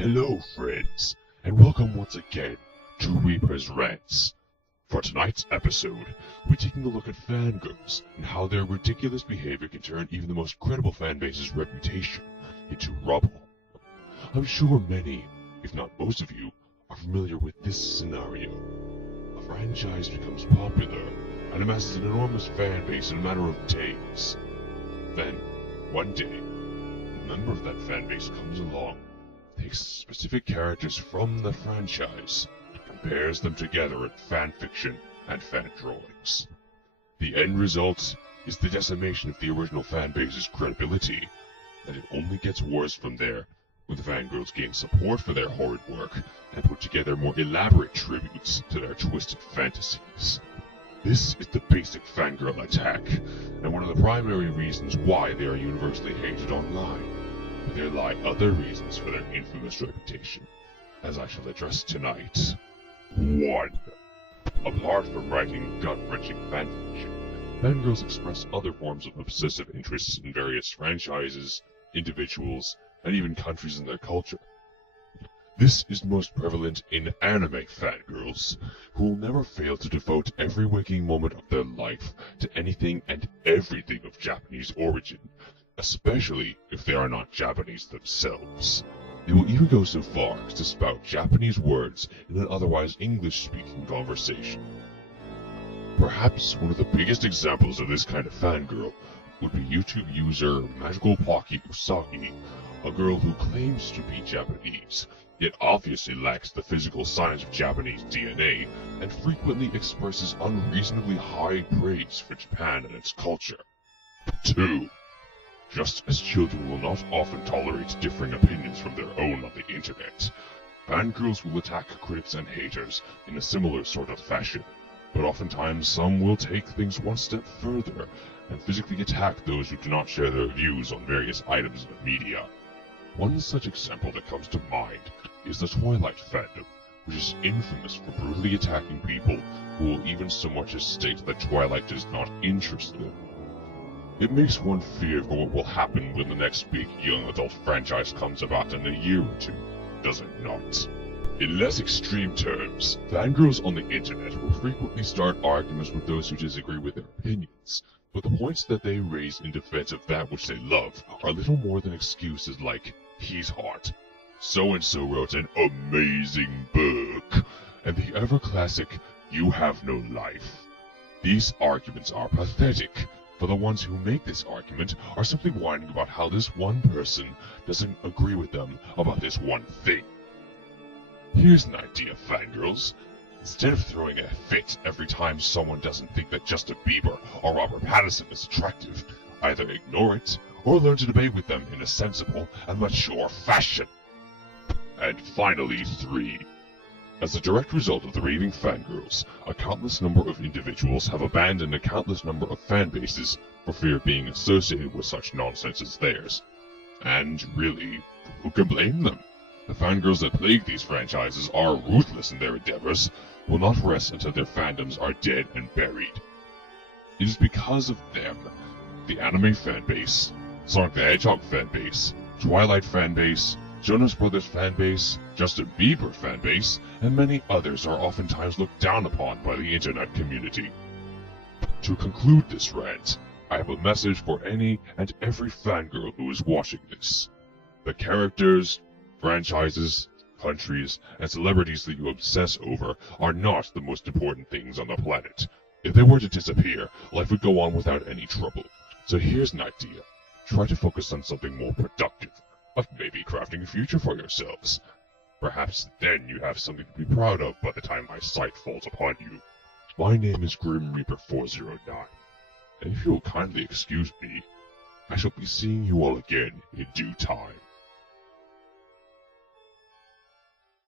Hello friends, and welcome once again to Reaper's Rants. For tonight's episode, we're taking a look at fangirls and how their ridiculous behavior can turn even the most credible fanbase's reputation into rubble. I'm sure many, if not most of you, are familiar with this scenario. A franchise becomes popular and amasses an enormous fanbase in a matter of days. Then, one day, a member of that fanbase comes along, takes specific characters from the franchise, and pairs them together in fanfiction and fan drawings. The end result is the decimation of the original fanbase's credibility, and it only gets worse from there, when the fangirls gain support for their horrid work and put together more elaborate tributes to their twisted fantasies. This is the basic fangirl attack, and one of the primary reasons why they are universally hated online. But there lie other reasons for their infamous reputation, as I shall address tonight. 1. Apart from writing gut-wrenching fanfiction, fangirls express other forms of obsessive interests in various franchises, individuals, and even countries in their culture. This is most prevalent in anime fangirls, who will never fail to devote every waking moment of their life to anything and everything of Japanese origin, especially if they are not Japanese themselves. They will even go so far as to spout Japanese words in an otherwise English-speaking conversation. Perhaps one of the biggest examples of this kind of fangirl would be YouTube user Magical Pocky Usagi, a girl who claims to be Japanese, yet obviously lacks the physical signs of Japanese DNA, and frequently expresses unreasonably high praise for Japan and its culture. 2. Just as children will not often tolerate differing opinions from their own on the internet, fangirls will attack critics and haters in a similar sort of fashion, but oftentimes some will take things one step further and physically attack those who do not share their views on various items of media. One such example that comes to mind is the Twilight fandom, which is infamous for brutally attacking people who will even so much as state that Twilight does not interest them. It makes one fear for what will happen when the next big young adult franchise comes about in a year or two, does it not? In less extreme terms, fangirls on the internet will frequently start arguments with those who disagree with their opinions, but the points that they raise in defense of that which they love are little more than excuses like, "He's hot," "So-and-so wrote an amazing book," and the ever-classic, "You have no life." These arguments are pathetic, for the ones who make this argument are simply whining about how this one person doesn't agree with them about this one thing. Here's an idea, fangirls. Instead of throwing a fit every time someone doesn't think that Justin Bieber or Robert Pattinson is attractive, either ignore it or learn to debate with them in a sensible and mature fashion. And finally, 3. As a direct result of the raving fangirls, a countless number of individuals have abandoned a countless number of fanbases for fear of being associated with such nonsense as theirs. And really, who can blame them? The fangirls that plague these franchises are ruthless in their endeavors, will not rest until their fandoms are dead and buried. It is because of them, the anime fanbase, Sonic the Hedgehog fanbase, Twilight fanbase, Jonas Brothers fanbase, Justin Bieber fanbase, and many others are oftentimes looked down upon by the internet community. To conclude this rant, I have a message for any and every fangirl who is watching this. The characters, franchises, countries, and celebrities that you obsess over are not the most important things on the planet. If they were to disappear, life would go on without any trouble. So here's an idea. Try to focus on something more productive, like maybe crafting a future for yourselves. Perhaps then you have something to be proud of by the time my sight falls upon you. My name is Grim Reaper 409, and if you will kindly excuse me, I shall be seeing you all again in due time.